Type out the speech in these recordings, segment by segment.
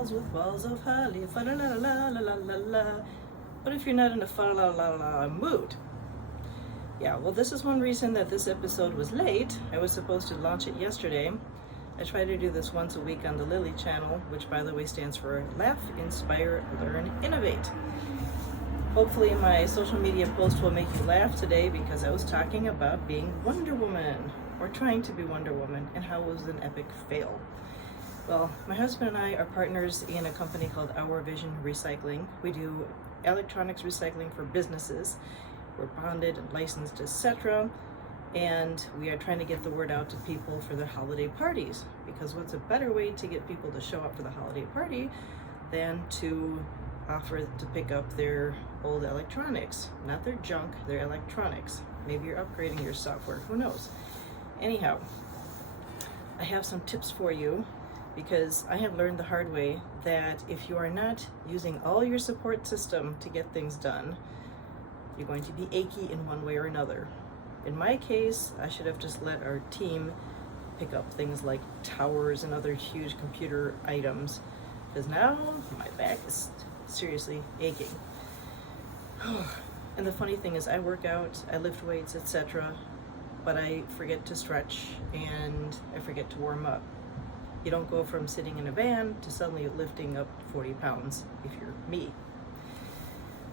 walls with walls of holly, fa la la la la la la la. What if you're not in a fa la la la mood? Yeah, well, this is one reason that this episode was late. I was supposed to launch it yesterday. I try to do this once a week on the Lily channel, which by the way stands for Laugh, Inspire, Learn, Innovate. Hopefully my social media post will make you laugh today because I was talking about being Wonder Woman, or trying to be Wonder Woman, and how it was an epic fail. Well, my husband and I are partners in a company called Our Vision Recycling. We do electronics recycling for businesses. We're bonded and licensed, etc. And we are trying to get the word out to people for their holiday parties, because what's a better way to get people to show up for the holiday party than to offer to pick up their old electronics, not their junk, their electronics. Maybe you're upgrading your software, who knows. Anyhow, I have some tips for you, because I have learned the hard way that if you are not using all your support system to get things done, you're going to be achy in one way or another. In my case, I should have just let our team pick up things like towers and other huge computer items, because now my back is seriously aching. And the funny thing is, I work out, I lift weights, etc., but I forget to stretch and I forget to warm up. You don't go from sitting in a van to suddenly lifting up 40 pounds if you're me.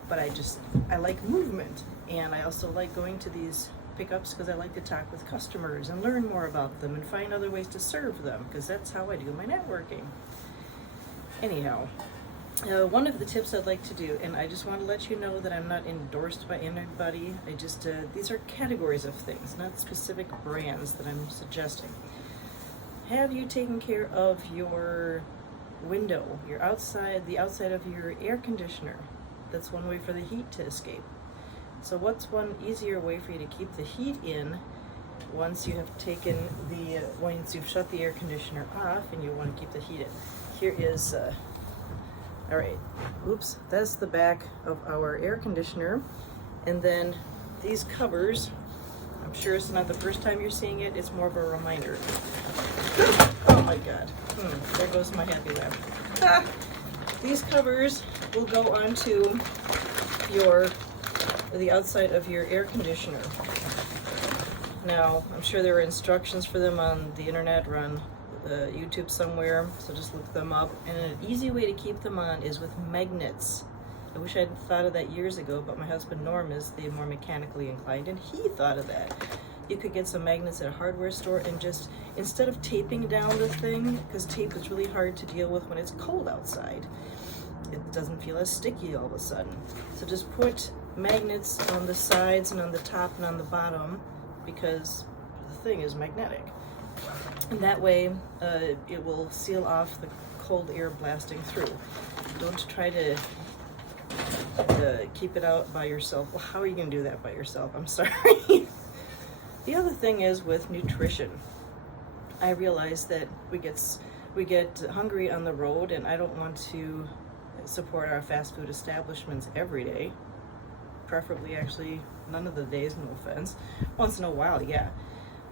But I like movement, and I also like going to these pickups because I like to talk with customers and learn more about them and find other ways to serve them, because that's how I do my networking. Anyhow, one of the tips I'd like to do, and I just want to let you know that I'm not endorsed by anybody, these are categories of things, not specific brands that I'm suggesting. Have you taken care of your window, the outside of your air conditioner? That's one way for the heat to escape. So what's one easier way for you to keep the heat in once you've shut the air conditioner off and you want to keep the heat in? Here is, all right, oops, that's the back of our air conditioner. And then these covers, I'm sure it's not the first time you're seeing it, it's more of a reminder. Oh my God, there goes my happy laugh. These covers will go onto the outside of your air conditioner. Now, I'm sure there are instructions for them on the internet or on YouTube somewhere, so just look them up. And an easy way to keep them on is with magnets. I wish I'd thought of that years ago, but my husband Norm is the more mechanically inclined, and he thought of that. You could get some magnets at a hardware store and just, instead of taping down the thing, because tape is really hard to deal with when it's cold outside, it doesn't feel as sticky all of a sudden. So just put magnets on the sides and on the top and on the bottom, because the thing is magnetic. And that way it will seal off the cold air blasting through. Don't try to keep it out by yourself. Well, how are you going to do that by yourself? I'm sorry. The other thing is with nutrition. I realize that we get hungry on the road, and I don't want to support our fast food establishments every day. Preferably, actually, none of the days, no offense. Once in a while, yeah.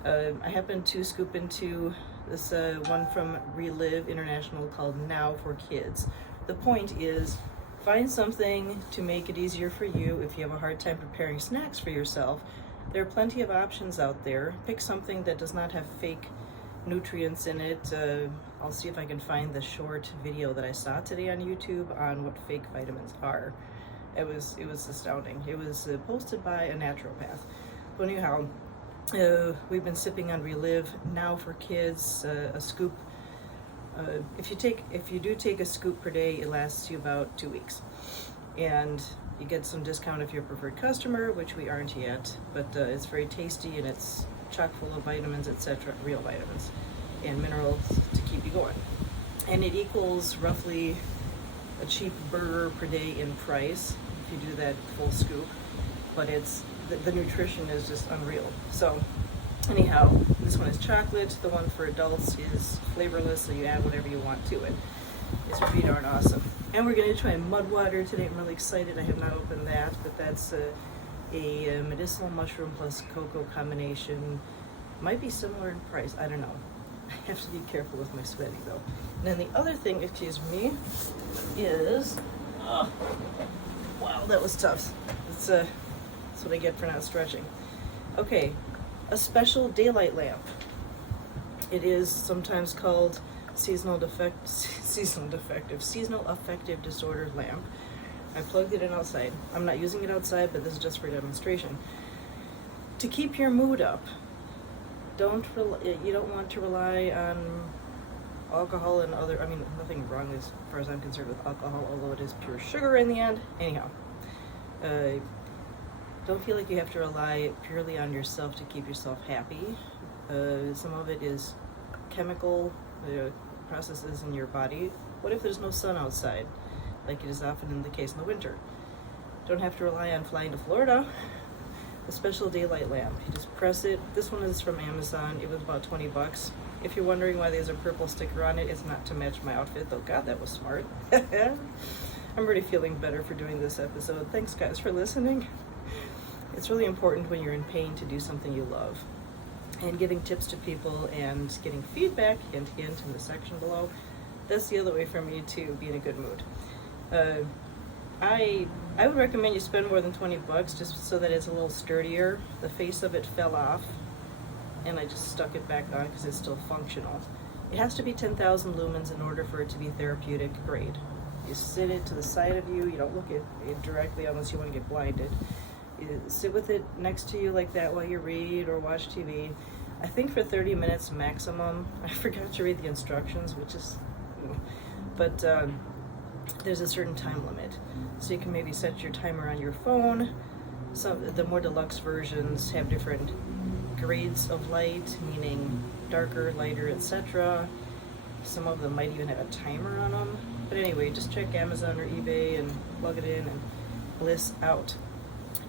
I happen to scoop into this one from Relive International called Now for Kids. The point is, find something to make it easier for you if you have a hard time preparing snacks for yourself. There are plenty of options out there. Pick something that does not have fake nutrients in it. I'll see if I can find the short video that I saw today on YouTube on what fake vitamins are. It was astounding. It was posted by a naturopath. But anyhow, we've been sipping on Relive Now for Kids, a scoop. If you do take a scoop per day, it lasts you about 2 weeks. And you get some discount if you're a preferred customer, which we aren't yet, but it's very tasty and it's chock full of vitamins, etc., real vitamins and minerals to keep you going. And it equals roughly a cheap burger per day in price if you do that full scoop, but the nutrition is just unreal. So anyhow, this one is chocolate, the one for adults is flavorless, so you add whatever you want to it. It's pretty darn awesome. And we're going to try mud water today. I'm really excited. I have not opened that, but that's a medicinal mushroom plus cocoa combination. Might be similar in price, I don't know. I have to be careful with my sweating though. And then the other thing, excuse me, is, wow, that was tough. That's what I get for not stretching. Okay, a special daylight lamp. It is sometimes called seasonal affective disorder lamp. I plugged it in outside. I'm not using it outside, but this is just for demonstration. To keep your mood up, you don't want to rely on alcohol and other, I mean, nothing wrong as far as I'm concerned with alcohol, although it is pure sugar in the end. Anyhow, don't feel like you have to rely purely on yourself to keep yourself happy. Some of it is chemical processes in your body. What if there's no sun outside, like it is often in the case in the winter? Don't have to rely on flying to Florida. A special daylight lamp. You just press it. This one is from Amazon. It was about 20 bucks. If you're wondering why there's a purple sticker on it, it's not to match my outfit, though. God, that was smart. I'm really feeling better for doing this episode. Thanks, guys, for listening. It's really important when you're in pain to do something you love. And giving tips to people and getting feedback, hint, hint, in the section below, that's the other way for me to be in a good mood. I would recommend you spend more than 20 bucks just so that it's a little sturdier. The face of it fell off, and I just stuck it back on because it's still functional. It has to be 10,000 lumens in order for it to be therapeutic grade. You sit it to the side of you. You don't look at it directly unless you want to get blinded. You sit with it next to you like that while you read or watch TV. I think for 30 minutes maximum. I forgot to read the instructions, which is, but there's a certain time limit. So you can maybe set your timer on your phone. Some the more deluxe versions have different grades of light, meaning darker, lighter, etc. Some of them might even have a timer on them. But anyway, just check Amazon or eBay and plug it in and bliss out.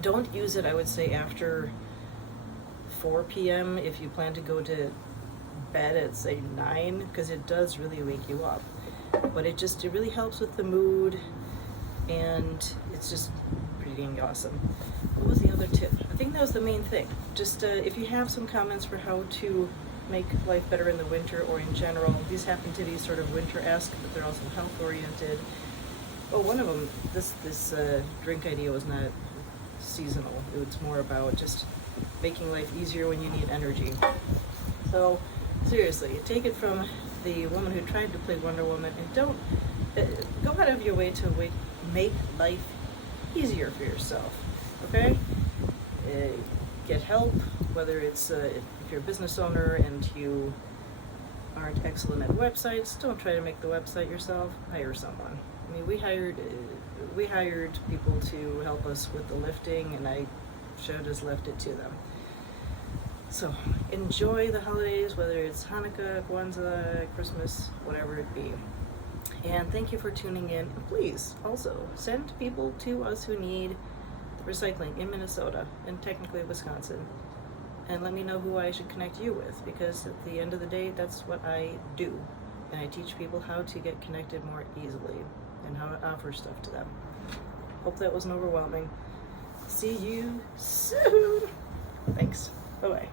Don't use it, I would say, after 4 p.m. if you plan to go to bed at, say, 9, because it does really wake you up. But it really helps with the mood, and it's just pretty awesome. What was the other tip? I think that was the main thing. Just if you have some comments for how to make life better in the winter or in general, these happen to be sort of winter-esque, but they're also health-oriented. Oh, one of them, this drink idea was not seasonal. It was more about just making life easier when you need energy. So seriously, take it from the woman who tried to play Wonder Woman, and don't go out of your way to make life easier for yourself. Okay? Get help, whether it's if you're a business owner and you aren't excellent at websites, don't try to make the website yourself. Hire someone. I mean, we hired people to help us with the lifting, and I just left it to them. So enjoy the holidays, whether it's Hanukkah, Kwanzaa, Christmas, whatever it be. And thank you for tuning in. And please also send people to us who need recycling in Minnesota and technically Wisconsin. And let me know who I should connect you with, because at the end of the day, that's what I do. And I teach people how to get connected more easily and how to offer stuff to them. Hope that wasn't overwhelming. See you soon. Thanks. Bye-bye.